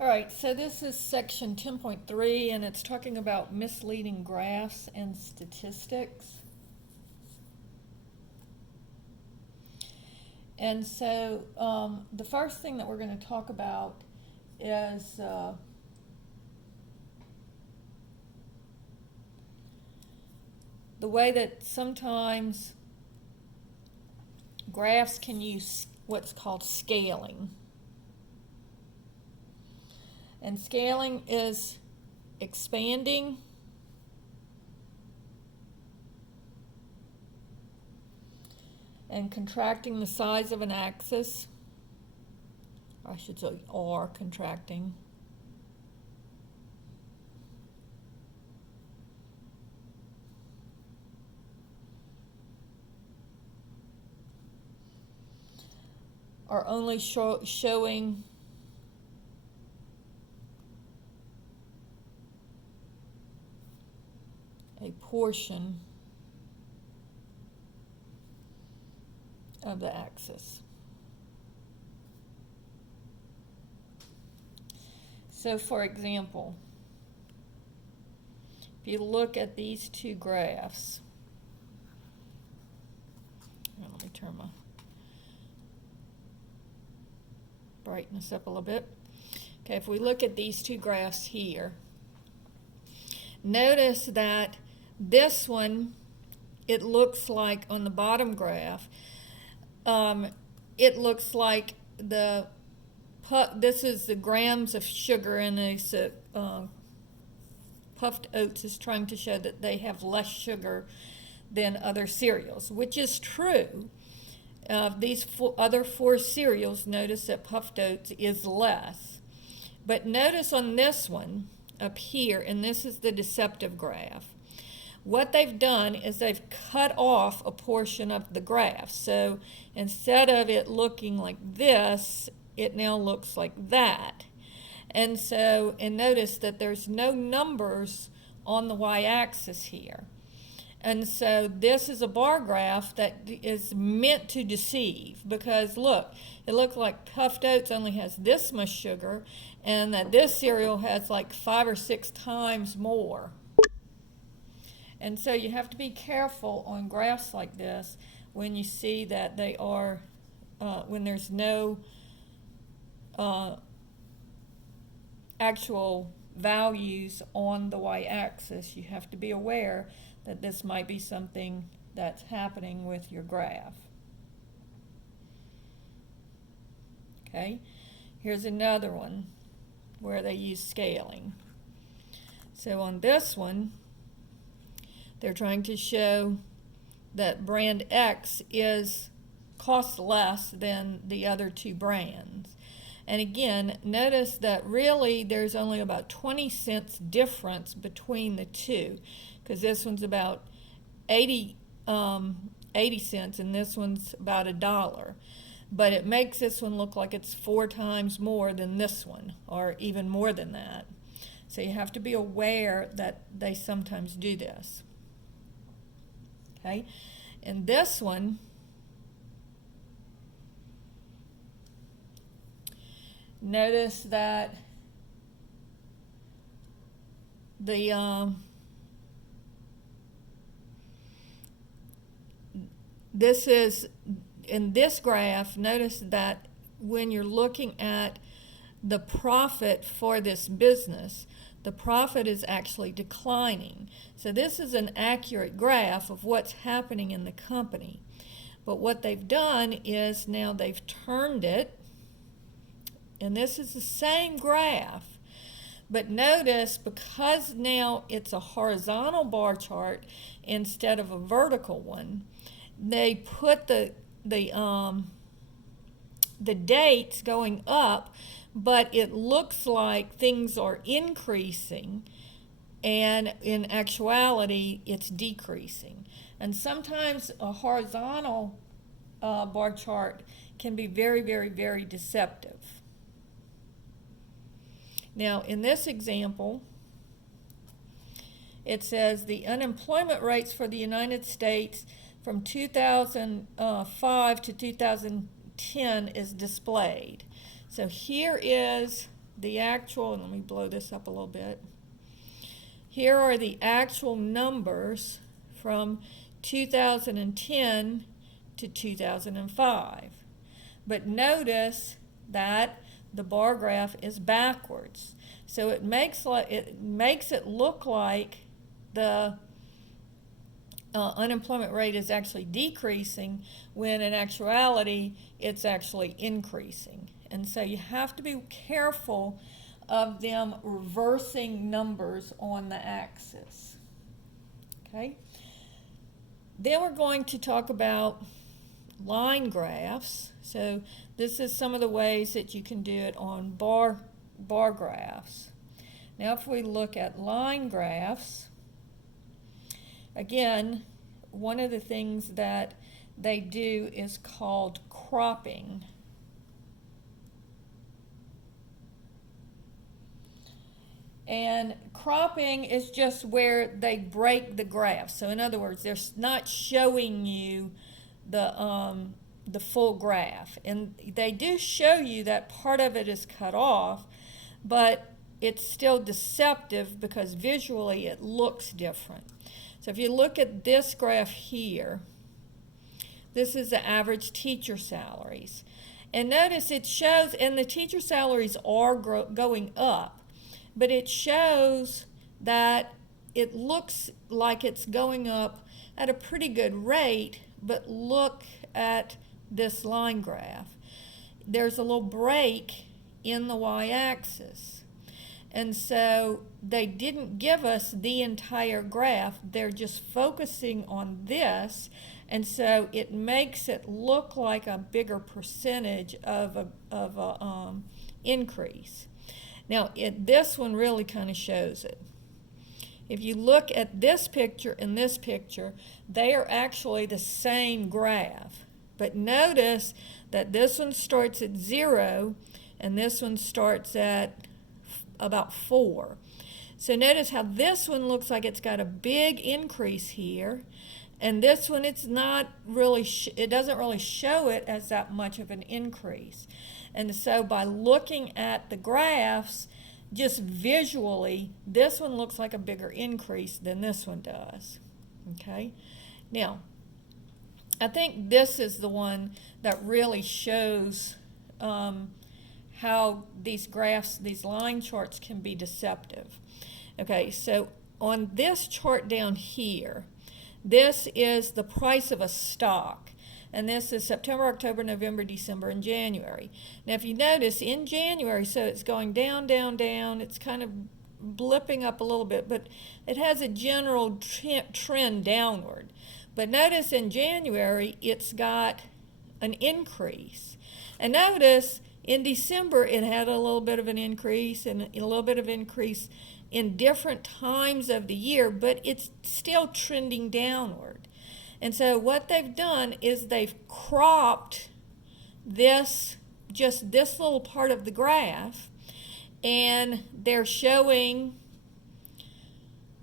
All right, so this is section 10.3, and it's talking about misleading graphs and statistics. And so the first thing that we're going to talk about is the way that sometimes graphs can use what's called scaling. And scaling is expanding and contracting the size of an axis. I should say, or contracting. Are only showing a portion of the axis. So for example, if you look at these two graphs, let me turn my brightness up a little bit. Okay, if we look at these two graphs here, notice that this one, it looks like on the bottom graph, it looks like this is the grams of sugar in these puffed oats is trying to show that they have less sugar than other cereals, which is true. These other four cereals, notice that puffed oats is less. But notice on this one up here, and this is the deceptive graph, what they've done is they've cut off a portion of the graph. So instead of it looking like this, it now looks like that. And so, and notice that there's no numbers on the y-axis here. And so this is a bar graph that is meant to deceive, because look, it looks like puffed oats only has this much sugar, and that this cereal has like 5 or 6 times more. And so you have to be careful on graphs like this when you see that they are, when there's no actual values on the y-axis. You have to be aware that this might be something that's happening with your graph. Okay, here's another one where they use scaling. So on this one, they're trying to show that brand X costs less than the other two brands. And again, notice that really there's only about 20 cents difference between the two, because this one's about 80 cents and this one's about $1. But it makes this one look like it's 4 times more than this one, or even more than that. So you have to be aware that they sometimes do this. Okay, and this one, notice that the this is in this graph. Notice that when you're looking at the profit for this business, the profit is actually declining. So this is an accurate graph of what's happening in the company. But what they've done is now they've turned it, and this is the same graph. But notice, because now it's a horizontal bar chart instead of a vertical one, they put the dates going up, but it looks like things are increasing, and in actuality it's decreasing. And sometimes a horizontal bar chart can be very, very, very deceptive. Now in this example, it says the unemployment rates for the United States from 2005 to 2010 is displayed. So here is the actual, and let me blow this up a little bit. Here are the actual numbers from 2010 to 2005. But notice that the bar graph is backwards. So it makes it look like the unemployment rate is actually decreasing when in actuality it's actually increasing. And so you have to be careful of them reversing numbers on the axis. Okay? Then we're going to talk about line graphs. So this is some of the ways that you can do it on bar graphs. Now if we look at line graphs, again, one of the things that they do is called cropping. And cropping is just where they break the graph. So in other words, they're not showing you the full graph. And they do show you that part of it is cut off, but it's still deceptive because visually it looks different. So if you look at this graph here, this is the average teacher salaries. And notice it shows, and the teacher salaries are going up, but it shows that it looks like it's going up at a pretty good rate, but look at this line graph. There's a little break in the y-axis. And so they didn't give us the entire graph. They're just focusing on this, and so it makes it look like a bigger percentage of a increase. Now, this one really kind of shows it. If you look at this picture and this picture, they are actually the same graph. But notice that this one starts at 0 and this one starts at about 4. So notice how this one looks like it's got a big increase here, and this one it's not really, it doesn't really show it as that much of an increase. And so by looking at the graphs, just visually, this one looks like a bigger increase than this one does. Okay? Now, I think this is the one that really shows how these graphs, these line charts can be deceptive. Okay, so on this chart down here, this is the price of a stock. And this is September, October, November, December, and January. Now, if you notice, in January, so it's going down, down, down. It's kind of blipping up a little bit, but it has a general trend downward. But notice in January, it's got an increase. And notice in December, it had a little bit of an increase and a little bit of increase in different times of the year, but it's still trending downward. And so what they've done is they've cropped this, just this little part of the graph, and they're showing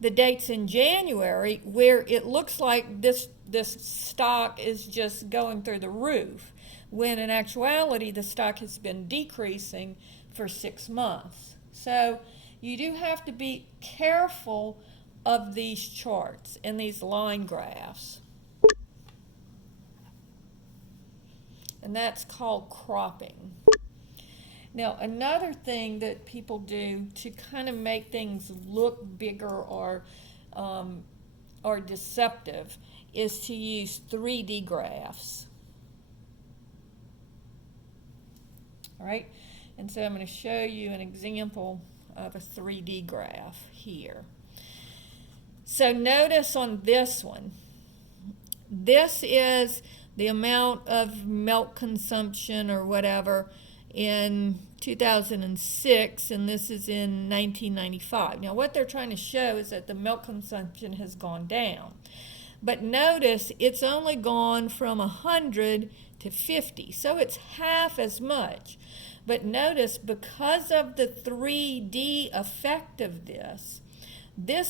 the dates in January where it looks like this stock is just going through the roof, when in actuality the stock has been decreasing for 6 months. So you do have to be careful of these charts and these line graphs. And that's called cropping. Now, another thing that people do to kind of make things look bigger or deceptive is to use 3D graphs. All right, and so I'm going to show you an example of a 3D graph here. So notice on this one, this is the amount of milk consumption or whatever in 2006, and this is in 1995. Now what they're trying to show is that the milk consumption has gone down. But notice it's only gone from 100 to 50, so it's half as much. But notice, because of the 3D effect of this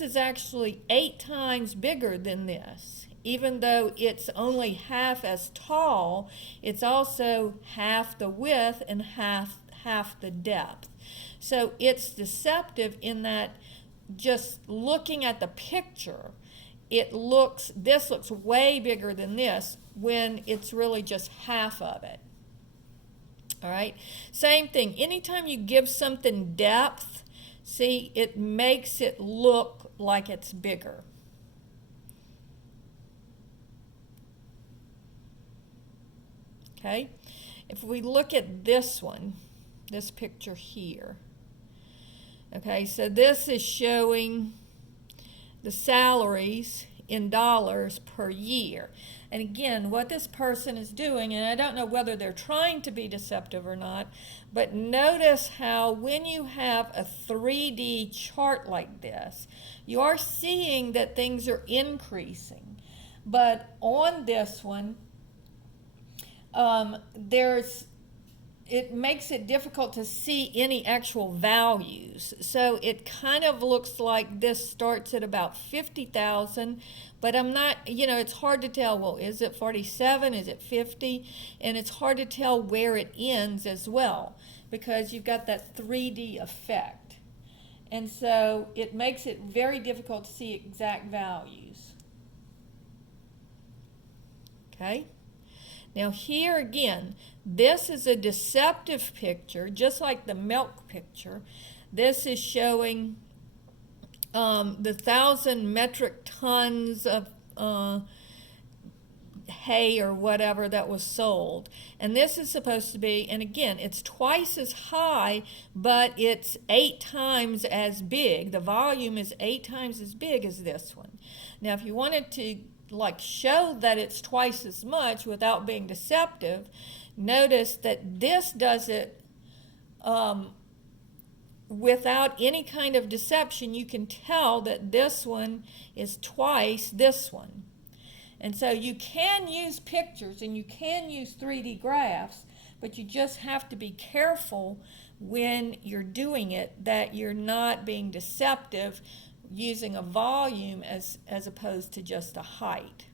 is actually 8 times bigger than this. Even though it's only half as tall, it's also half the width and half half the depth. So it's deceptive in that just looking at the picture, this looks way bigger than this when it's really just half of it. All right, same thing. Anytime you give something depth, see, it makes it look like it's bigger. Okay, if we look at this one, this picture here, okay, so this is showing the salaries in dollars per year. And again, what this person is doing, and I don't know whether they're trying to be deceptive or not, but notice how when you have a 3D chart like this, you are seeing that things are increasing. But on this one, it makes it difficult to see any actual values. So it kind of looks like this starts at about 50,000, but I'm not, it's hard to tell, well, is it 47, is it 50? And it's hard to tell where it ends as well, because you've got that 3D effect. And so it makes it very difficult to see exact values. Okay? Now here again, this is a deceptive picture, just like the milk picture. This is showing the 1,000 metric tons of hay or whatever that was sold. And this is supposed to be, and again, it's twice as high, but it's 8 times as big. The volume is 8 times as big as this one. Now, if you wanted to show that it's twice as much without being deceptive, notice that this does it without any kind of deception. You can tell that this one is twice this one. And so you can use pictures and you can use 3D graphs, but you just have to be careful when you're doing it that you're not being deceptive using a volume as opposed to just a height.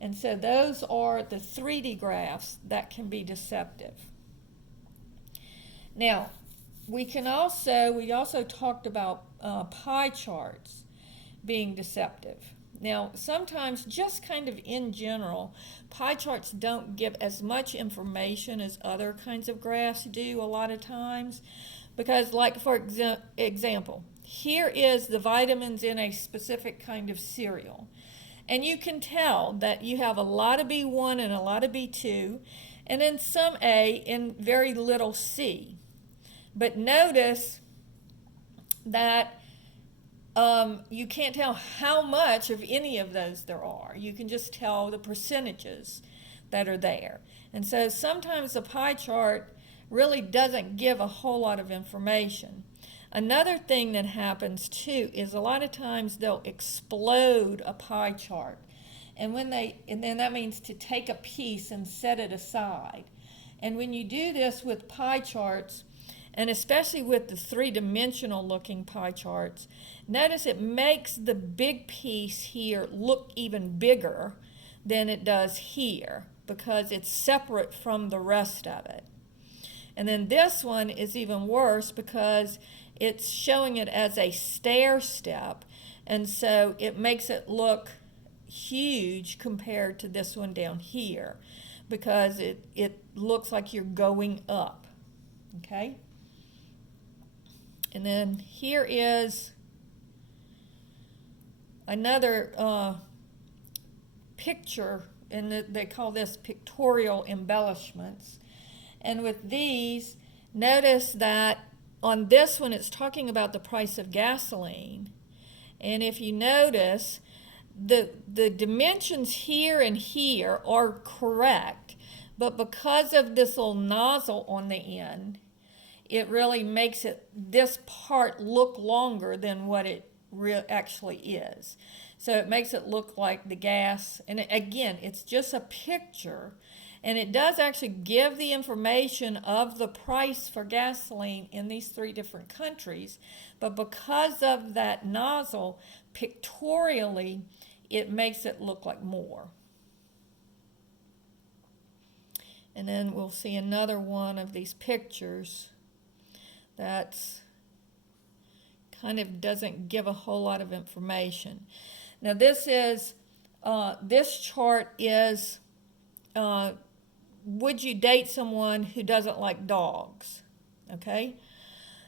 And so those are the 3D graphs that can be deceptive. Now, we also talked about pie charts being deceptive. Now, sometimes, just kind of in general, pie charts don't give as much information as other kinds of graphs do a lot of times, because, like, for example, here is the vitamins in a specific kind of cereal. And you can tell that you have a lot of B1 and a lot of B2, and then some A and very little C. But notice that you can't tell how much of any of those there are. You can just tell the percentages that are there. And so sometimes the pie chart really doesn't give a whole lot of information. Another thing that happens too is a lot of times they'll explode a pie chart. And then that means to take a piece and set it aside. And when you do this with pie charts, and especially with the 3-dimensional looking pie charts, notice it makes the big piece here look even bigger than it does here because it's separate from the rest of it. And then this one is even worse because it's showing it as a stair step, and so it makes it look huge compared to this one down here because it looks like you're going up. Okay? And then here is another picture, and they call this pictorial embellishments. And with these, notice that on this one it's talking about the price of gasoline. And if you notice, the dimensions here and here are correct, but because of this little nozzle on the end, it really makes this part look longer than what it actually is. So it makes it look like the gas, and again, it's just a picture, and it does actually give the information of the price for gasoline in these 3 different countries, but because of that nozzle, pictorially, it makes it look like more. And then we'll see another one of these pictures That's kind of doesn't give a whole lot of information. Now this chart is, would you date someone who doesn't like dogs? Okay.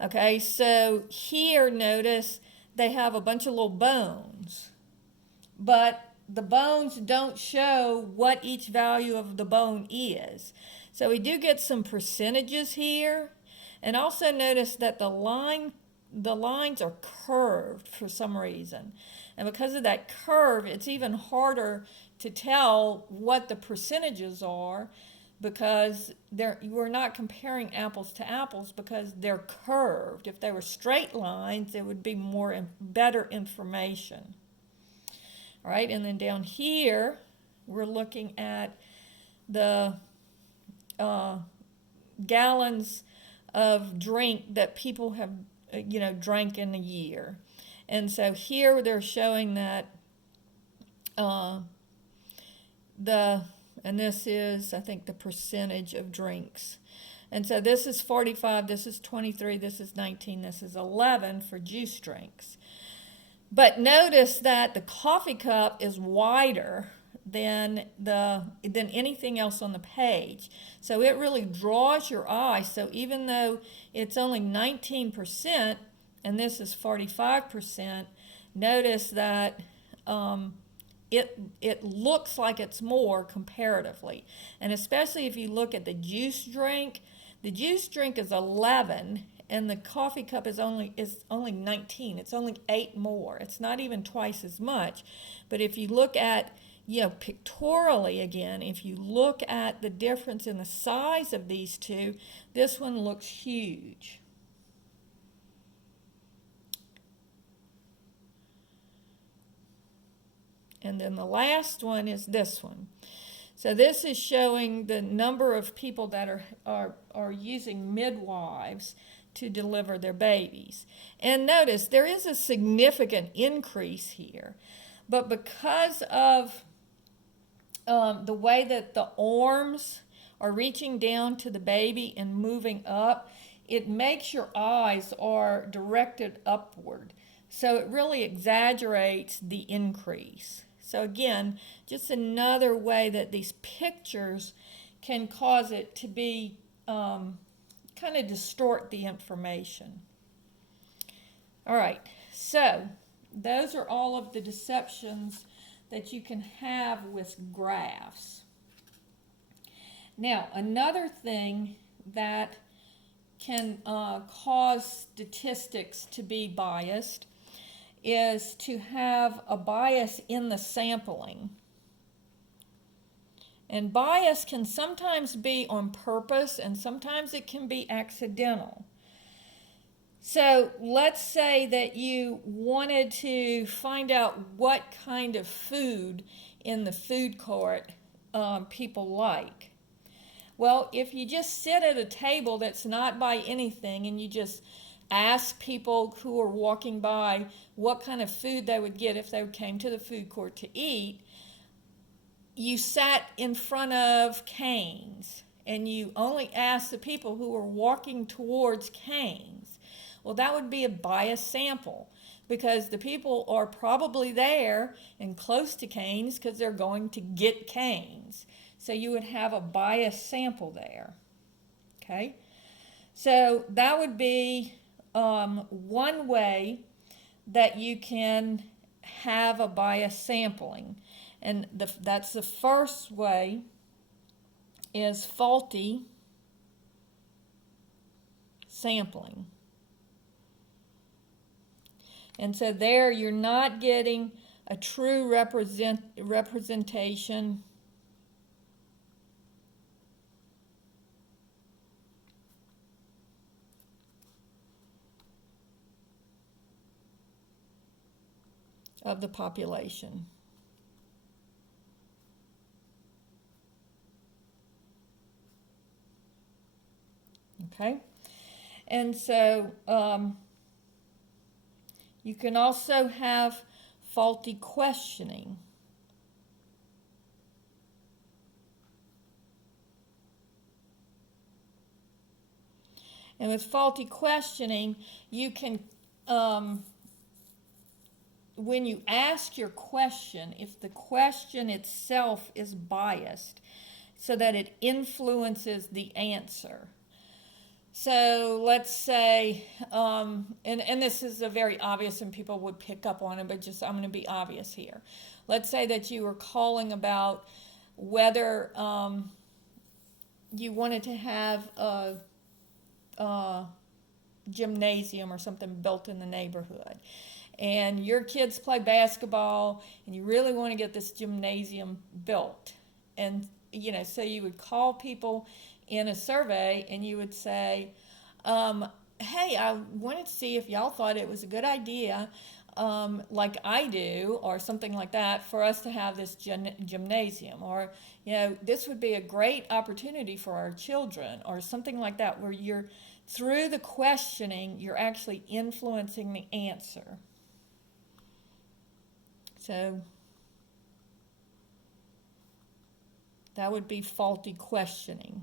Okay, so here notice they have a bunch of little bones, but the bones don't show what each value of the bone is. So we do get some percentages here, and also notice that the lines are curved for some reason. And because of that curve, it's even harder to tell what the percentages are, because we're not comparing apples to apples because they're curved. If they were straight lines, it would be better information. All right, and then down here, we're looking at the gallons of drink that people have, drank in a year. And so here they're showing that and this is, I think, the percentage of drinks. And so this is 45, this is 23, this is 19, this is 11 for juice drinks. But notice that the coffee cup is wider than anything else on the page. So it really draws your eye. So even though it's only 19% and this is 45%, notice that it looks like it's more comparatively. And especially if you look at the juice drink is 11 and the coffee cup is only 19. It's only 8 more. It's not even twice as much. But if you look at, pictorially again, if you look at the difference in the size of these two, this one looks huge. And then the last one is this one. So this is showing the number of people that are using midwives to deliver their babies. And notice there is a significant increase here. But because of the way that the arms are reaching down to the baby and moving up, it makes your eyes are directed upward. So it really exaggerates the increase. So again, just another way that these pictures can cause it to be kind of distort the information. All right, so those are all of the deceptions that you can have with graphs. Now, another thing that can cause statistics to be biased is to have a bias in the sampling. And bias can sometimes be on purpose and sometimes it can be accidental. So let's say that you wanted to find out what kind of food in the food court people like. Well, if you just sit at a table that's not by anything and you just ask people who are walking by what kind of food they would get if they came to the food court to eat, you sat in front of Cane's and you only asked the people who were walking towards Cane's. Well, that would be a biased sample because the people are probably there and close to Cane's because they're going to get Cane's. So you would have a biased sample there. Okay? So that would be one way that you can have a biased sampling. And that's the first way is faulty sampling. And so there you're not getting a true representation of the population. Okay? And so you can also have faulty questioning. And with faulty questioning, you can, when you ask your question, if the question itself is biased so that it influences the answer. So let's say, and this is a very obvious and people would pick up on it, but just I'm going to be obvious here. Let's say that you were calling about whether you wanted to have a gymnasium or something built in the neighborhood. And your kids play basketball and you really want to get this gymnasium built. And, so you would call people in a survey and you would say, hey, I wanted to see if y'all thought it was a good idea, like I do, or something like that, for us to have this gymnasium, or, this would be a great opportunity for our children, or something like that, where you're, through the questioning, you're actually influencing the answer. So that would be faulty questioning.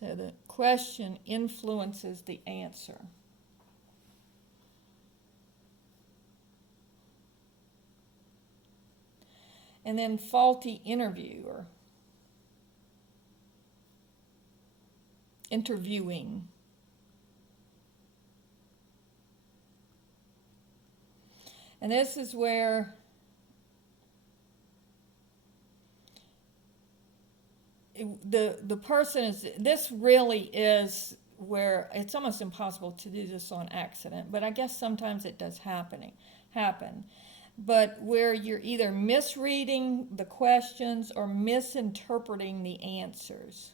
So the question influences the answer. And then faulty interviewer. Interviewing. And this is where the person is, this really is where it's almost impossible to do this on accident, but I guess sometimes it does happen. But where you're either misreading the questions or misinterpreting the answers.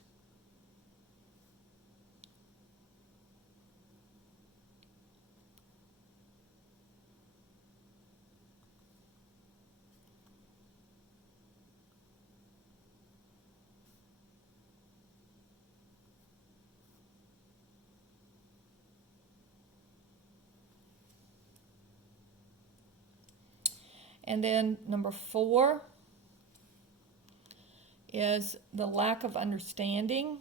And then number 4 is the lack of understanding.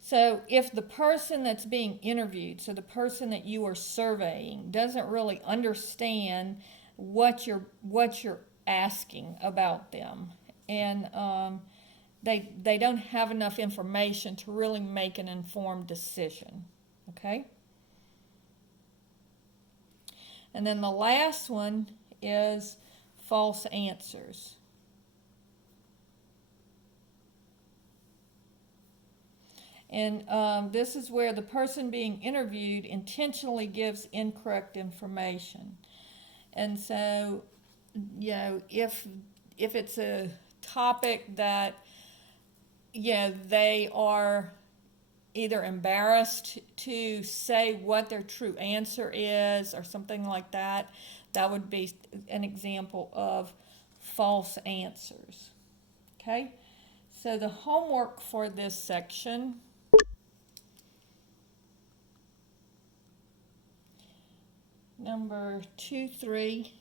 So if the person that's being interviewed, so the person that you are surveying, doesn't really understand what you're asking about them, and they don't have enough information to really make an informed decision. Okay? And then the last one is false answers. And this is where the person being interviewed intentionally gives incorrect information. And so, if it's a topic that, they are either embarrassed to say what their true answer is or something like that, that would be an example of false answers. Okay? So the homework for this section, number 2, 3,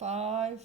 5,